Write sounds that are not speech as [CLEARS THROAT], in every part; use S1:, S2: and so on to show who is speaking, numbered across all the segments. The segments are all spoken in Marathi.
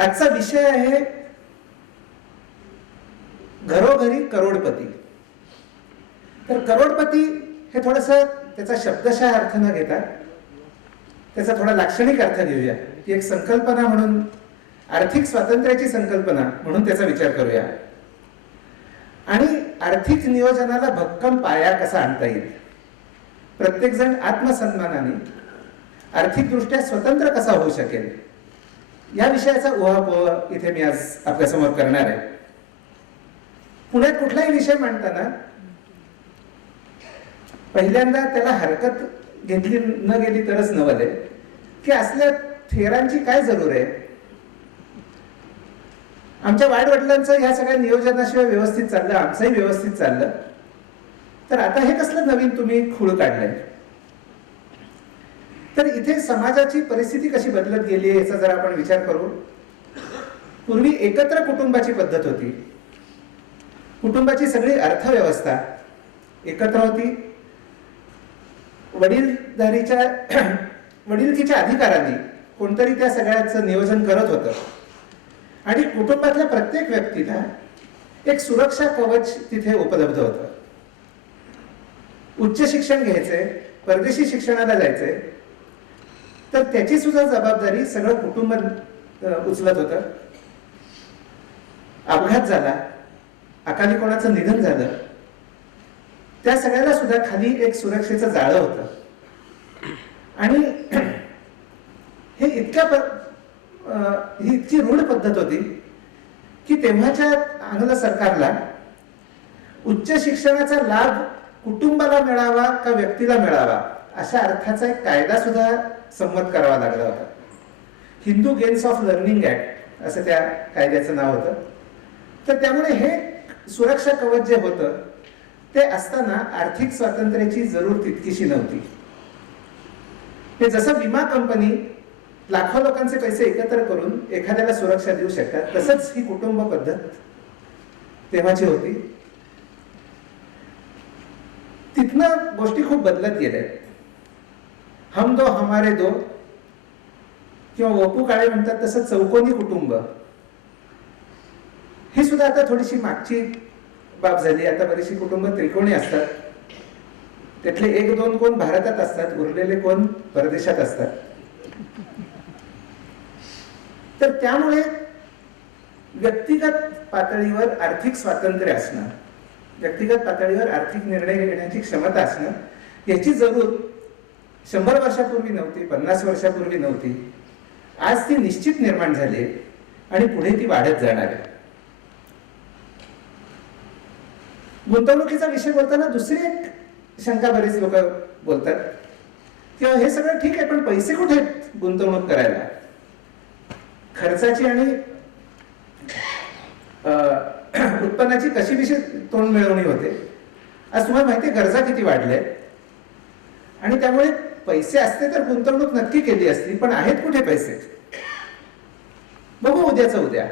S1: आजचा विषय आहे घरोघरी करोडपती. तर करोडपती हे थोडस त्याचा शब्दशः अर्थ न घेता त्याचा थोडा लाक्षणिक अर्थ घेऊया. ती एक संकल्पना म्हणून आर्थिक स्वातंत्र्याची संकल्पना म्हणून त्याचा विचार करूया. आणि आर्थिक नियोजनाला भक्कम पाया कसा आणता येईल? प्रत्येकजण आत्मसन्मानाने आर्थिकदृष्ट्या स्वतंत्र कसा होऊ शकेल? या विषयाचा उहापोह इथे मी आज आपल्यासमोर करणार आहे. पुण्यात कुठलाही विषय मांडताना पहिल्यांदा त्याला हरकत घेतली न गेली तरच नवल आहे. की असल्या थेरांची काय जरूर आहे? आमच्या वाडवडिलांचं ह्या सगळ्या नियोजनाशिवाय व्यवस्थित चाललं आमचंही व्यवस्थित चाललं. तर आता हे कसलं नवीन तुम्ही खूळ काढलंय? तर इथे समाजाची परिस्थिती कशी बदलत गेली आहे याचा जर आपण विचार करू. पूर्वी एकत्र कुटुंबाची पद्धत होती. कुटुंबाची सगळी अर्थव्यवस्था एकत्र होती. वडीलधारीच्या [CLEARS THROAT] वडीलकीच्या अधिकाराने कोणतरी त्या सगळ्याचं नियोजन करत होतं. आणि कुटुंबातल्या प्रत्येक व्यक्तीला एक सुरक्षा कवच तिथे उपलब्ध होतं. उच्च शिक्षण घ्यायचंय परदेशी शिक्षणाला जायचंय तर त्याची सुद्धा जबाबदारी सगळं कुटुंब उचलत होतं. अपघात झाला. अकाली कोणाचं निधन झालं. त्या सगळ्याला सुद्धा खाली एक सुरक्षेचं जाळं होतं. आणि [CLEARS THROAT] हे इतक्या प- ही इतकी रूढ पद्धत होती की तेव्हाच्या आंग्ल सरकारला उच्च शिक्षणाचा लाभ कुटुंबाला मिळावा का व्यक्तीला मिळावा? अशा अर्थाचा एक कायदा सुद्धा संमत करावा लागला होता. Hindu games of learning act असं त्या कायद्याचं नाव होतं. तर त्यामुळे हे सुरक्षा कवच जे होतं ते असताना आर्थिक स्वातंत्र्याची जरूर तितकीशी नव्हती. हे जसं विमा कंपनी लाखो लोकांचे पैसे एकत्र करून एखाद्याला सुरक्षा देऊ शकतात तसंच ही कुटुंब पद्धत तेव्हाची होती. तिथनं गोष्टी खूप बदलत गेल्या हम दो हमारे दो. किंवा वपू काळे म्हणतात तसं चौकोनी कुटुंब. ही सुद्धा आता थोडीशी मागची बाब झाली. आता बरीचशी कुटुंब त्रिकोणी असतात. त्यातले एक दोन कोण भारतात असतात उरलेले कोण परदेशात असतात. तर त्यामुळे व्यक्तिगत पातळीवर आर्थिक स्वातंत्र्य असणं व्यक्तिगत पातळीवर आर्थिक निर्णय घेण्याची क्षमता असणं याची जरूर शंभर वर्षापूर्वी नव्हती पन्नास वर्षापूर्वी नव्हती. आज ती निश्चित निर्माण झाली आहे आणि पुढे ती वाढत जाणार आहे. गुंतवणुकीचा विषय बोलताना दुसरी एक शंका बरीच लोक बोलतात. किंवा हे सगळं ठीक आहे पण पैसे कुठे आहेत गुंतवणूक करायला? खर्चाची आणि अं, [CLEARS THROAT] उत्पन्नाची कशी विषय तोंड मिळवणी होते. आज तुम्हाला माहिती गरजा किती वाढल्या आणि त्यामुळे पैसे असते तर गुंतवणूक नक्की केली असती पण आहेत कुठे पैसे? बघू उद्याच उद्या.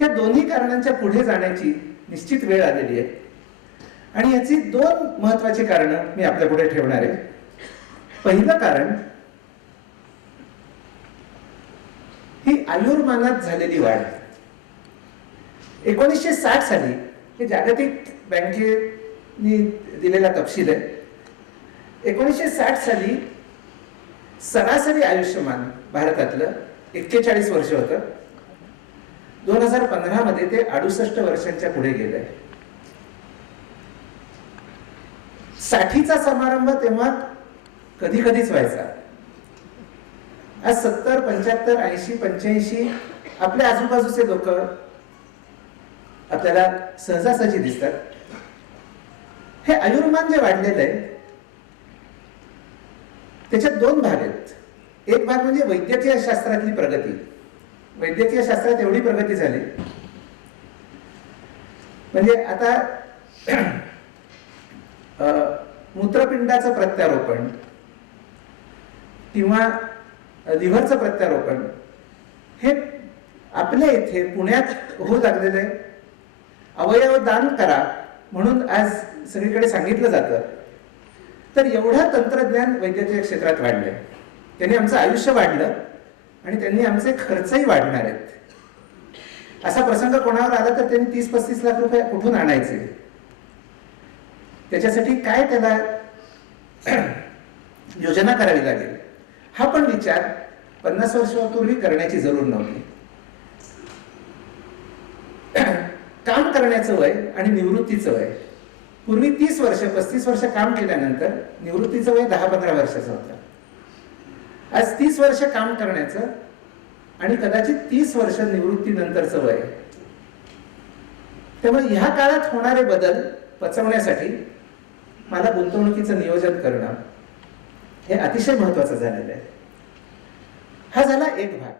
S1: या दोन्ही कारणांच्या पुढे जाण्याची निश्चित वेळ आलेली आहे. आणि याची दोन महत्वाची कारणं मी आपल्या पुढे ठेवणार आहे. पहिलं कारण ही आयुर्मानात झालेली वाढ. एकोणीसशे साठ साली हे जागतिक बँकेने दिलेला तपशील आहे. एकोणीसशे साठ साली सरासरी आयुष्यमान भारतातलं एक्केचाळीस वर्ष होतं. दोन हजार पंधरा मध्ये ते अडुसष्ट वर्षांच्या पुढे गेलंय. साठीचा समारंभ तेव्हा कधी कधीच व्हायचा. आज सत्तर पंच्याहत्तर ऐंशी पंच्याऐंशी आपल्या आजूबाजूचे लोक आपल्याला सहजासहजी दिसतात. हे आयुर्मान जे वाढलेलं आहे त्याच्यात दोन भाग आहेत. एक भाग म्हणजे वैद्यकीय शास्त्रातली प्रगती. वैद्यकीय शास्त्रात एवढी प्रगती झाली. म्हणजे आता मूत्रपिंडाचं प्रत्यारोपण किंवा लिव्हरचं प्रत्यारोपण हे आपल्या इथे पुण्यात होऊ लागलेलं आहे. अवयव दान करा म्हणून आज सगळीकडे सांगितलं जातं. तर एवढं तंत्रज्ञान वैद्यकीय क्षेत्रात वाढलंय. त्यांनी आमचं आयुष्य वाढलं आणि त्यांनी आमचे खर्चही वाढणार आहेत. असा प्रसंग कोणावर आला तर त्यांनी तीस पस्तीस लाख रुपये कुठून आणायचे? त्याच्यासाठी काय त्याला [CLEARS THROAT] योजना करावी लागेल? हा पण विचार पन्नास वर्षापूर्वी करण्याची जरूर नव्हती. [CLEARS THROAT] काम करण्याचं वय आणि निवृत्तीचं वय. पूर्वी तीस वर्ष पस्तीस वर्ष काम केल्यानंतर निवृत्तीचं वय दहा पंधरा वर्षाचं होतं. आज तीस वर्ष काम करण्याचं आणि कदाचित तीस वर्ष निवृत्तीनंतरचं वय त्यामुळे ह्या काळात होणारे बदल पचवण्यासाठी मला गुंतवणुकीचं नियोजन करणं हे अतिशय महत्वाचं झालेलं आहे. हा झाला एक भाग.